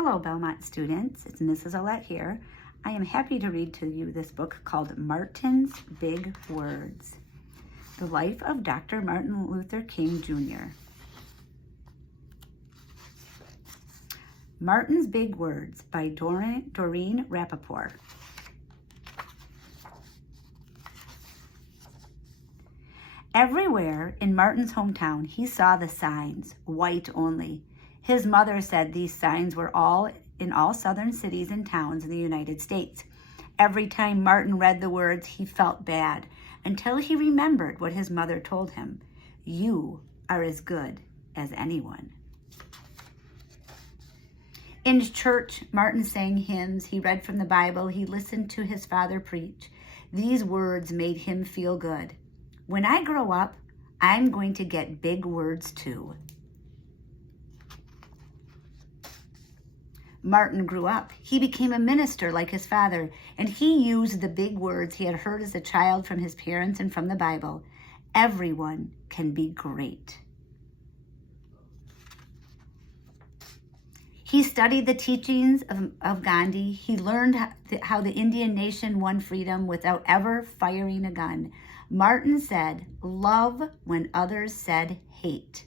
Hello, Belmont students. It's Mrs. Olet here. I am happy to read to you this book called Martin's Big Words, The Life of Dr. Martin Luther King Jr. Martin's Big Words by Doreen Rappaport. Everywhere in Martin's hometown, he saw the signs, white only. His mother said these signs were in all southern cities and towns in the United States. Every time Martin read the words, he felt bad until he remembered what his mother told him. You are as good as anyone. In church, Martin sang hymns, he read from the Bible, he listened to his father preach. These words made him feel good. When I grow up, I'm going to get big words too. Martin grew up. He became a minister like his father, and he used the big words he had heard as a child from his parents and from the Bible. Everyone can be great. He studied the teachings of Gandhi. He learned how the Indian nation won freedom without ever firing a gun. Martin said, "Love when others said hate.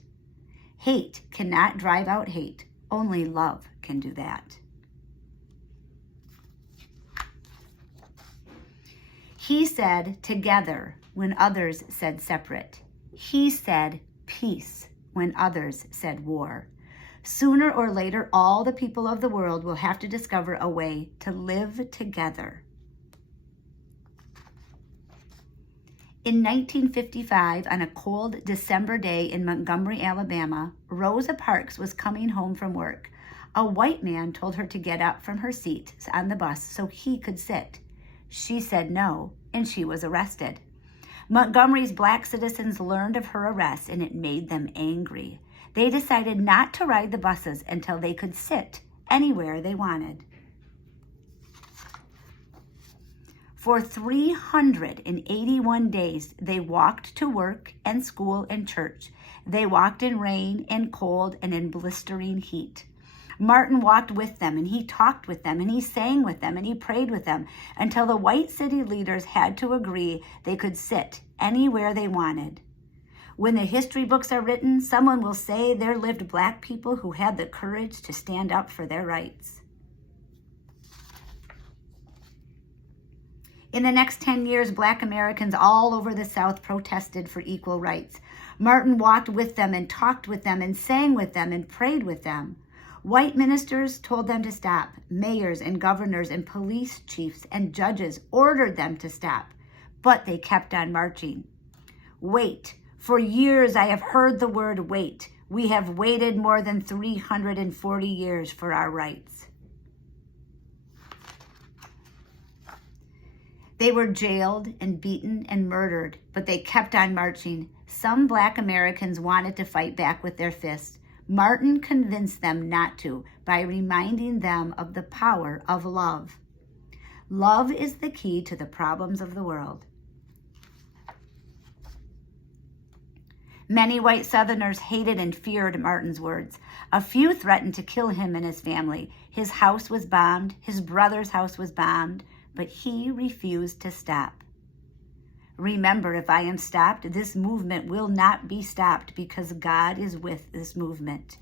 Hate cannot drive out hate. Only love can do that." He said together when others said separate. He said peace when others said war. Sooner or later, all the people of the world will have to discover a way to live together. In 1955, on a cold December day in Montgomery, Alabama, Rosa Parks was coming home from work. A white man told her to get up from her seat on the bus so he could sit. She said no, and she was arrested. Montgomery's black citizens learned of her arrest, and it made them angry. They decided not to ride the buses until they could sit anywhere they wanted. For 381 days, they walked to work and school and church. They walked in rain and cold and in blistering heat. Martin walked with them, and he talked with them, and he sang with them, and he prayed with them until the white city leaders had to agree they could sit anywhere they wanted. When the history books are written, someone will say there lived black people who had the courage to stand up for their rights. In the next 10 years, black Americans all over the South protested for equal rights. Martin walked with them and talked with them and sang with them and prayed with them. White ministers told them to stop. Mayors and governors and police chiefs and judges ordered them to stop, but they kept on marching. Wait. For years I have heard the word wait. We have waited more than 340 years for our rights. They were jailed and beaten and murdered, but they kept on marching. Some black Americans wanted to fight back with their fists. Martin convinced them not to by reminding them of the power of love. Love is the key to the problems of the world. Many white Southerners hated and feared Martin's words. A few threatened to kill him and his family. His house was bombed. His brother's house was bombed. But he refused to stop. Remember, if I am stopped, this movement will not be stopped because God is with this movement.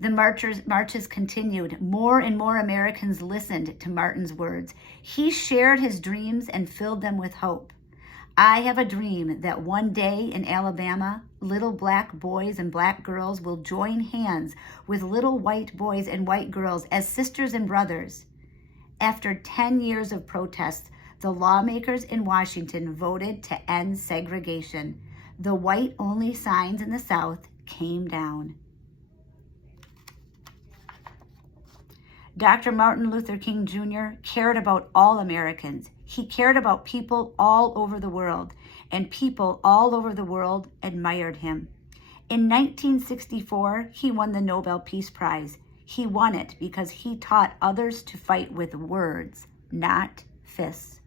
The marches continued. More and more Americans listened to Martin's words. He shared his dreams and filled them with hope. I have a dream that one day in Alabama, little black boys and black girls will join hands with little white boys and white girls as sisters and brothers. After 10 years of protests, the lawmakers in Washington voted to end segregation. The white-only signs in the South came down. Dr. Martin Luther King Jr. cared about all Americans. He cared about people all over the world, and people all over the world admired him. In 1964, he won the Nobel Peace Prize. He won it because he taught others to fight with words, not fists.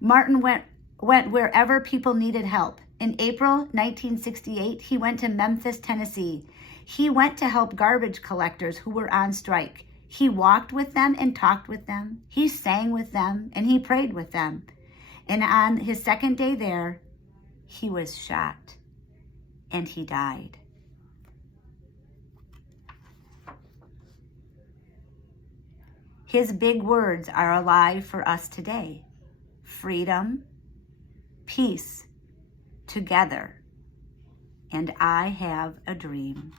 Martin went wherever people needed help. In April 1968, he went to Memphis, Tennessee. He went to help garbage collectors who were on strike. He walked with them and talked with them. He sang with them and he prayed with them. And on his second day there, he was shot and he died. His big words are alive for us today. Freedom, peace, together, and I have a dream.